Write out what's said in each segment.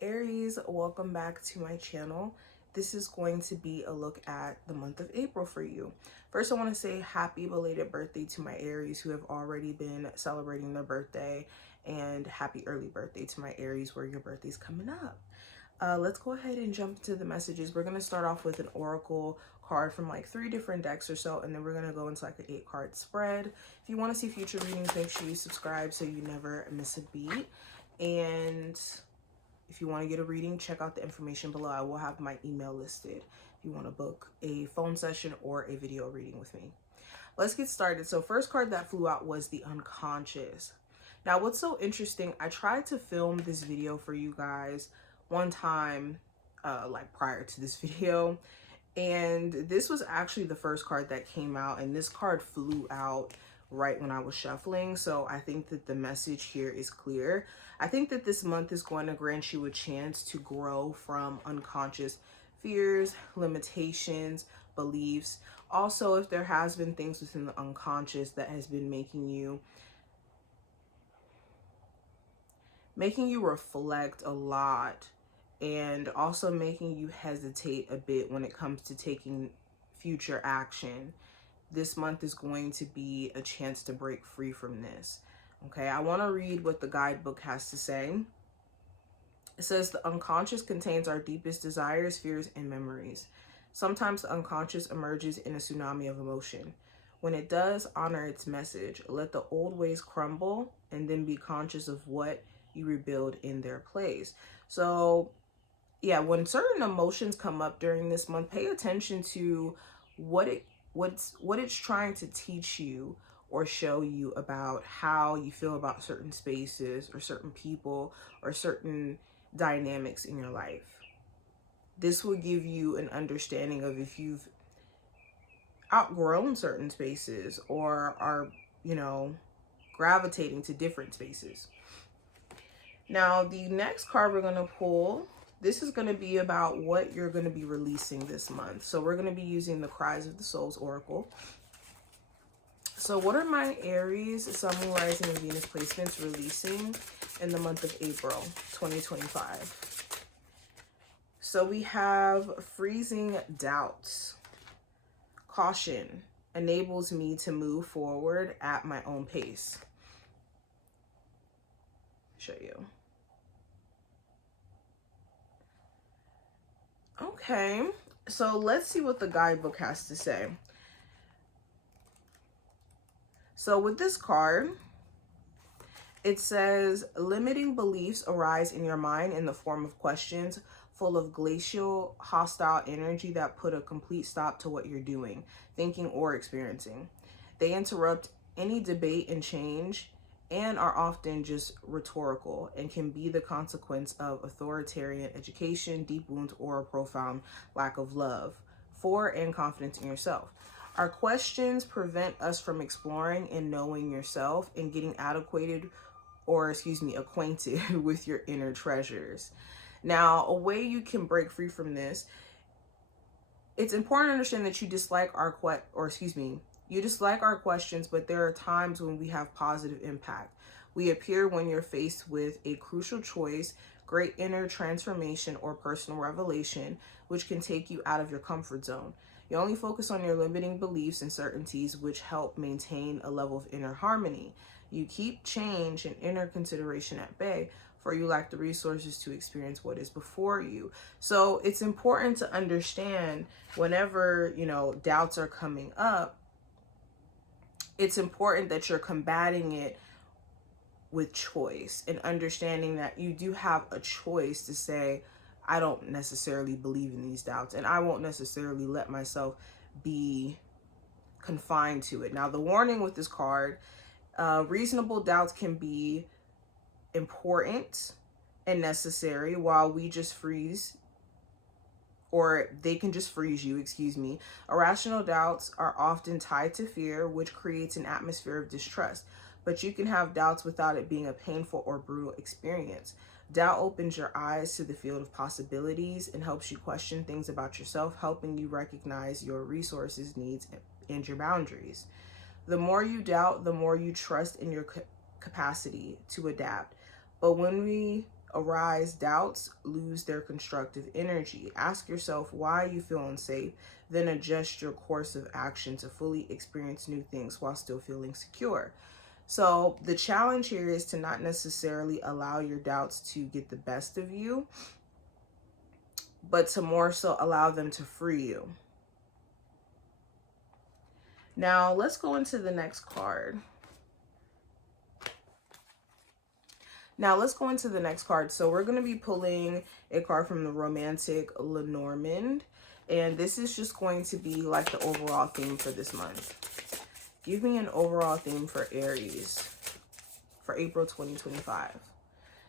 Aries, welcome back to my channel. This is going to be a look at the month of April for you. First, I want to say happy belated birthday to my Aries who have already been celebrating their birthday, and happy early birthday to my Aries where your birthday's coming up. Let's go ahead and jump into the messages. We're going to start off with an oracle card from like 3 different decks or so, and then we're going to go into like an 8-card spread. If you want to see future readings, make sure you subscribe so you never miss a beat. And if you want to get a reading, check out the information below. I will have my email listed if you want to book a phone session or a video reading with me. Let's get started. So first card that flew out was the unconscious. Now, what's so interesting, I tried to film this video for you guys one time, like prior to this video, and this was actually the first card that came out, and this card flew out right when I was shuffling. So I think that the message here is clear. I think that this month is going to grant you a chance to grow from unconscious fears, limitations, beliefs. Also, if there has been things within the unconscious that has been making you reflect a lot, and also making you hesitate a bit when it comes to taking future action, this month is going to be a chance to break free from this. Okay, I want to read what the guidebook has to say. It says the unconscious contains our deepest desires, fears, and memories. Sometimes the unconscious emerges in a tsunami of emotion. When it does, honor its message. Let the old ways crumble and then be conscious of what you rebuild in their place. So yeah, when certain emotions come up during this month, pay attention to what it's trying to teach you or show you about how you feel about certain spaces or certain people or certain dynamics in your life. This will give you an understanding of if you've outgrown certain spaces or are, gravitating to different spaces. Now, the next card we're going to pull, this is going to be about what you're going to be releasing this month. So we're going to be using the Cries of the Souls Oracle. So what are my Aries, Sun, Moon, Rising, and Venus placements releasing in the month of April 2025? So we have freezing doubts. Caution enables me to move forward at my own pace. Show you. Okay, so let's see what the guidebook has to say. So with this card, it says limiting beliefs arise in your mind in the form of questions full of glacial, hostile energy that put a complete stop to what you're doing, thinking, or experiencing. They interrupt any debate and change and are often just rhetorical and can be the consequence of authoritarian education, deep wounds, or a profound lack of love for and confidence in yourself. Our questions prevent us from exploring and knowing yourself and getting acquainted with your inner treasures. Now, a way you can break free from this, it's important to understand that you dislike our questions, but there are times when we have positive impact. We appear when you're faced with a crucial choice, great inner transformation, or personal revelation, which can take you out of your comfort zone. You only focus on your limiting beliefs and certainties, which help maintain a level of inner harmony. You keep change and inner consideration at bay, for you lack the resources to experience what is before you. So it's important to understand whenever, doubts are coming up, it's important that you're combating it with choice and understanding that you do have a choice to say, I don't necessarily believe in these doubts, and I won't necessarily let myself be confined to it. Now, the warning with this card, reasonable doubts can be important and necessary while we just freeze, or they can just freeze you, Irrational doubts are often tied to fear, which creates an atmosphere of distrust. But you can have doubts without it being a painful or brutal experience. Doubt opens your eyes to the field of possibilities and helps you question things about yourself, helping you recognize your resources, needs, and your boundaries. The more you doubt, the more you trust in your capacity to adapt. But when we arise doubts, lose their constructive energy. Ask yourself why you feel unsafe, then adjust your course of action to fully experience new things while still feeling secure. So the challenge here is to not necessarily allow your doubts to get the best of you, but to more so allow them to free you. Now let's go into the next card. So we're going to be pulling a card from the Romantic Lenormand. And this is just going to be like the overall theme for this month. Give me an overall theme for Aries for April 2025.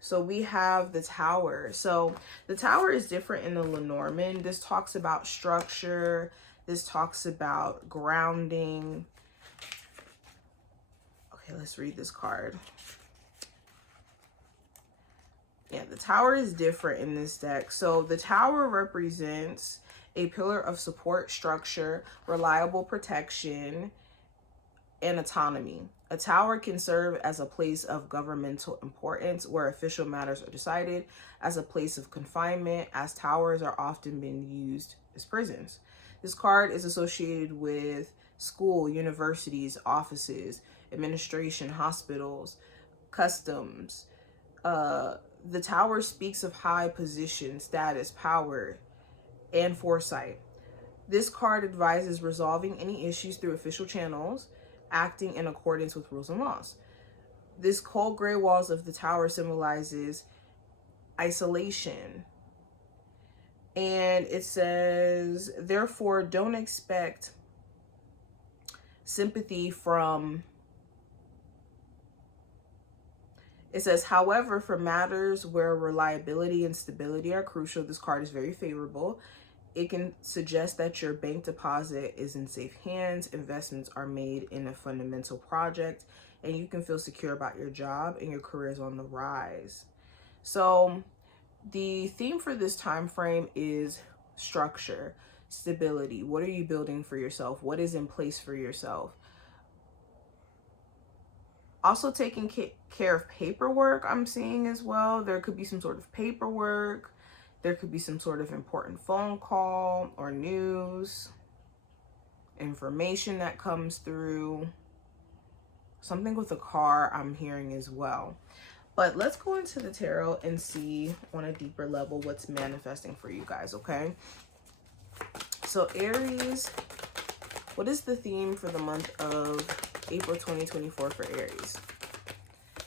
So we have the Tower. So the Tower is different in the Lenormand. This talks about structure. This talks about grounding. Okay, let's read this card. Yeah, the Tower is different in this deck. So the Tower represents a pillar of support, structure, reliable protection, and autonomy. A tower can serve as a place of governmental importance where official matters are decided, as a place of confinement, as towers are often been used as prisons. This card is associated with school, universities, offices, administration, hospitals, customs. The Tower speaks of high position, status, power, and foresight. This card advises resolving any issues through official channels, acting in accordance with rules and laws. This cold gray walls of the Tower symbolizes isolation. And it says, therefore, don't expect sympathy from... It says, however, for matters where reliability and stability are crucial, this card is very favorable. It can suggest that your bank deposit is in safe hands, investments are made in a fundamental project, and you can feel secure about your job and your career is on the rise. So the theme for this time frame is structure, stability. What are you building for yourself? What is in place for yourself? Also taking care of paperwork, I'm seeing as well. There could be some sort of paperwork. There could be some sort of important phone call or news, information that comes through. Something with a car I'm hearing as well. But let's go into the tarot and see on a deeper level what's manifesting for you guys, okay? So Aries, what is the theme for the month of April 2024 for Aries?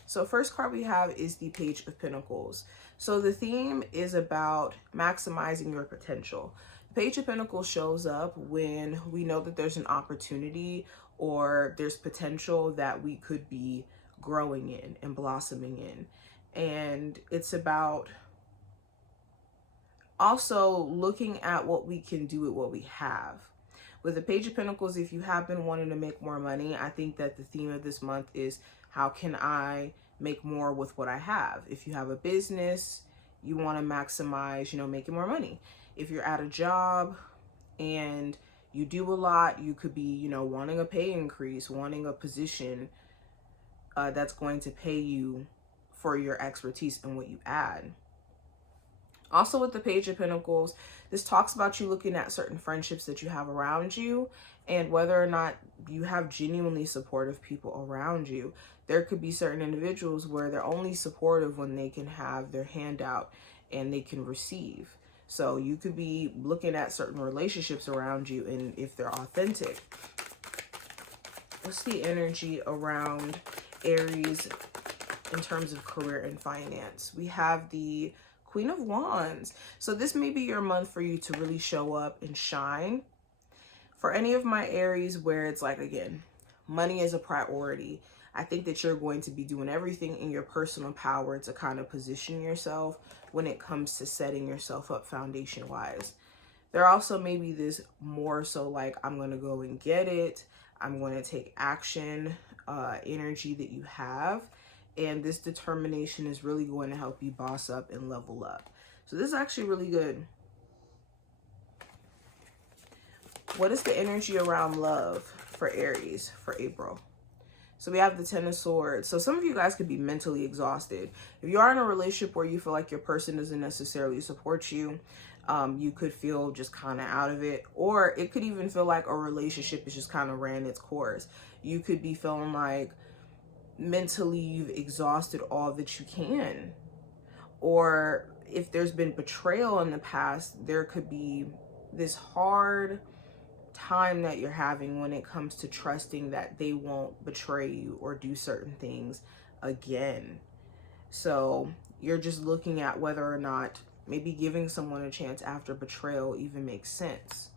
So first card we have is the Page of Pentacles. So the theme is about maximizing your potential. The Page of Pentacles shows up when we know that there's an opportunity or there's potential that we could be growing in and blossoming in. And it's about also looking at what we can do with what we have. With the Page of Pentacles, if you have been wanting to make more money, I think that the theme of this month is how can I make more with what I have? If you have a business, you want to maximize, making more money. If you're at a job and you do a lot, you could be, wanting a pay increase, wanting a position that's going to pay you for your expertise and what you add. Also with the Page of Pentacles, this talks about you looking at certain friendships that you have around you and whether or not you have genuinely supportive people around you. There could be certain individuals where they're only supportive when they can have their hand out and they can receive. So you could be looking at certain relationships around you and if they're authentic. What's the energy around Aries in terms of career and finance? We have the Queen of Wands. So this may be your month for you to really show up and shine. For any of my Aries where it's like, again, money is a priority, I think that you're going to be doing everything in your personal power to kind of position yourself when it comes to setting yourself up foundation wise. There also may be this more so like, I'm going to go and get it. I'm going to take action energy that you have. And this determination is really going to help you boss up and level up. So this is actually really good. What is the energy around love for Aries for April? So we have the Ten of Swords. So some of you guys could be mentally exhausted. If you are in a relationship where you feel like your person doesn't necessarily support you, you could feel just kind of out of it. Or it could even feel like a relationship is just kind of ran its course. You could be feeling like mentally you've exhausted all that you can. Or if there's been betrayal in the past, there could be this hard time that you're having when it comes to trusting that they won't betray you or do certain things again. So you're just looking at whether or not maybe giving someone a chance after betrayal even makes sense.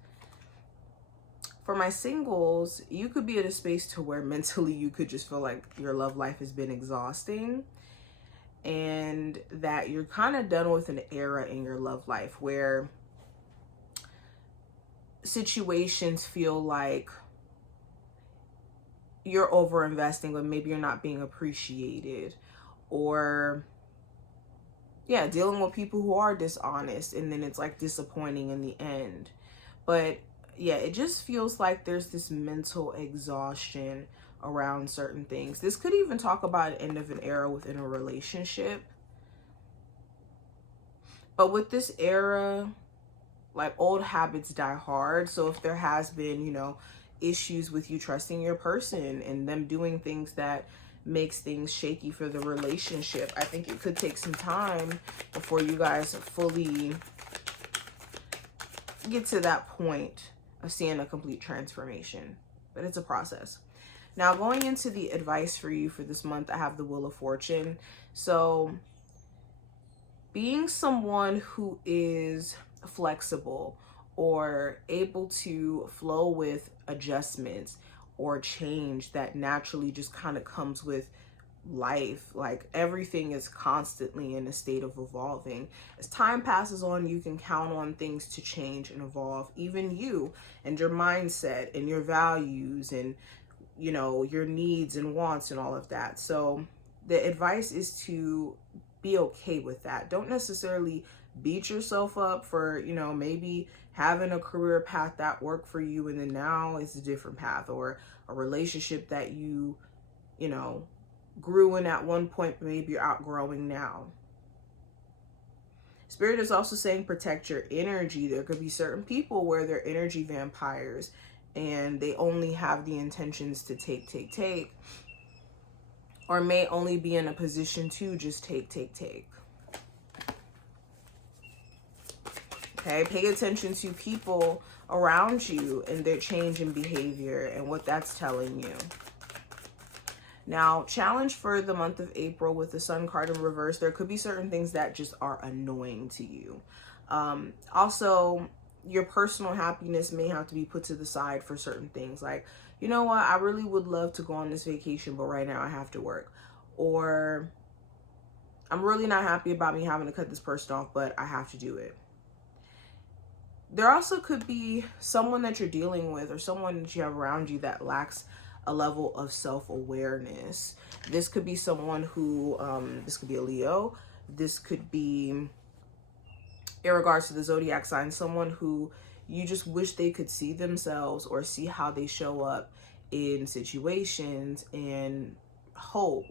For my singles, you could be at a space to where mentally you could just feel like your love life has been exhausting, and that you're kind of done with an era in your love life where situations feel like you're over investing, but maybe you're not being appreciated, or yeah, dealing with people who are dishonest, and then it's like disappointing in the end. But yeah, it just feels like there's this mental exhaustion around certain things. This could even talk about an end of an era within a relationship. But with this era, like, old habits die hard. So if there has been, you know, issues with you trusting your person and them doing things that makes things shaky for the relationship, I think it could take some time before you guys fully get to that point of seeing a complete transformation. But it's a process. Now, going into the advice for you for this month, I have the Wheel of Fortune. So being someone who is flexible or able to flow with adjustments or change that naturally just kind of comes with life. Like, everything is constantly in a state of evolving. As time passes on, you can count on things to change and evolve, even you and your mindset and your values and, you know, your needs and wants and all of that. So the advice is to be okay with that. Don't necessarily beat yourself up for, you know, maybe having a career path that worked for you and then now it's a different path, or a relationship that you know, grew in at one point, but maybe you're outgrowing now. Spirit is also saying protect your energy. There could be certain people where they're energy vampires and they only have the intentions to take, or may only be in a position to just take. Okay, pay attention to people around you and their change in behavior and what that's telling you. Now, challenge for the month of April with the Sun card in reverse. There could be certain things that just are annoying to you. Also, your personal happiness may have to be put to the side for certain things. Like, you know what, I really would love to go on this vacation, but right now I have to work. Or I'm really not happy about me having to cut this person off, but I have to do it. There also could be someone that you're dealing with or someone that you have around you that lacks a level of self-awareness. This could be someone who, this could be a Leo. This could be, in regards to the zodiac sign, someone who you just wish they could see themselves or see how they show up in situations and hope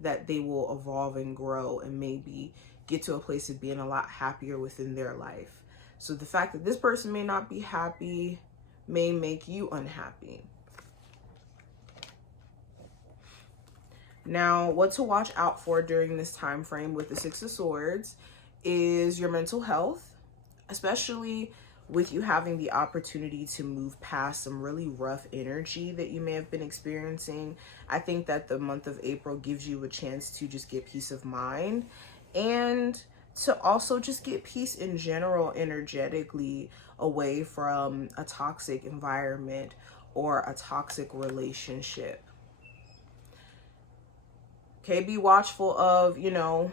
that they will evolve and grow and maybe get to a place of being a lot happier within their life. So the fact that this person may not be happy may make you unhappy. Now, what to watch out for during this time frame with the Six of Swords is your mental health, especially with you having the opportunity to move past some really rough energy that you may have been experiencing. I think that the month of April gives you a chance to just get peace of mind and to also just get peace in general energetically away from a toxic environment or a toxic relationship. Okay, be watchful of, you know,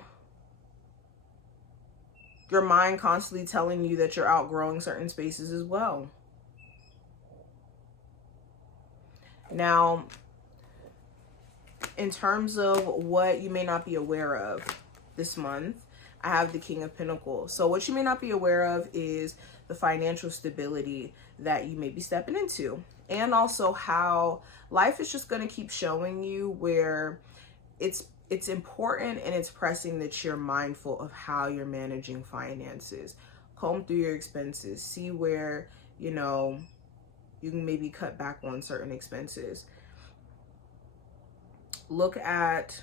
your mind constantly telling you that you're outgrowing certain spaces as well. Now, in terms of what you may not be aware of this month, I have the King of Pentacles. So what you may not be aware of is the financial stability that you may be stepping into. and also how life is just going to keep showing you where it's important and it's pressing that you're mindful of how you're managing finances. Comb through your expenses, see where, you know, you can maybe cut back on certain expenses. Look at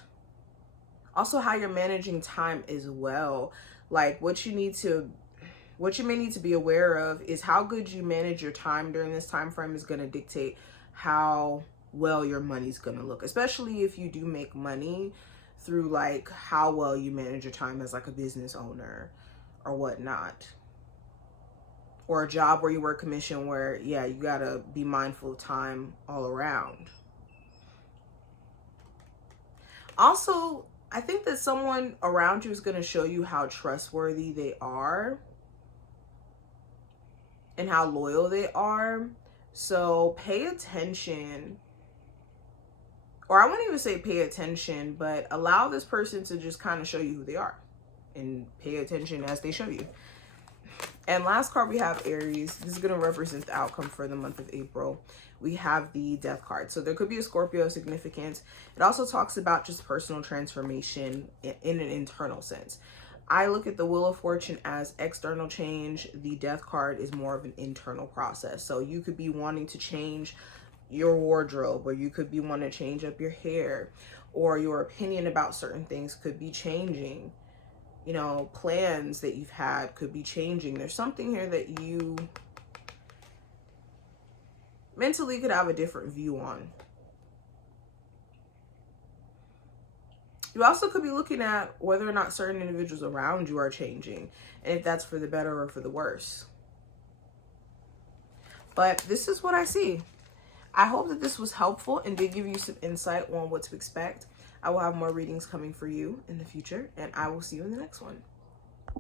also how you're managing time as well. Like what you may need to be aware of is how good you manage your time during this time frame is going to dictate how well your money's going to look, especially if you do make money through like how well you manage your time as like a business owner or whatnot, or a job where you work commission where, yeah, you got to be mindful of time all around. Also, I think that someone around you is going to show you how trustworthy they are and how loyal they are. So pay attention, or I wouldn't even say pay attention, but allow this person to just kind of show you who they are and pay attention as they show you. And last card we have Aries. This is going to represent the outcome for the month of April. We have the Death card. So there could be a Scorpio significance. It also talks about just personal transformation in an internal sense. I look at the Wheel of Fortune as external change. The Death card is more of an internal process. So you could be wanting to change your wardrobe, or you could be wanting to change up your hair, or your opinion about certain things could be changing. You know, plans that you've had could be changing. There's something here that you mentally could have a different view on. You also could be looking at whether or not certain individuals around you are changing, and if that's for the better or for the worse. But this is what I see. I hope that this was helpful and did give you some insight on what to expect. I will have more readings coming for you in the future, and I will see you in the next one.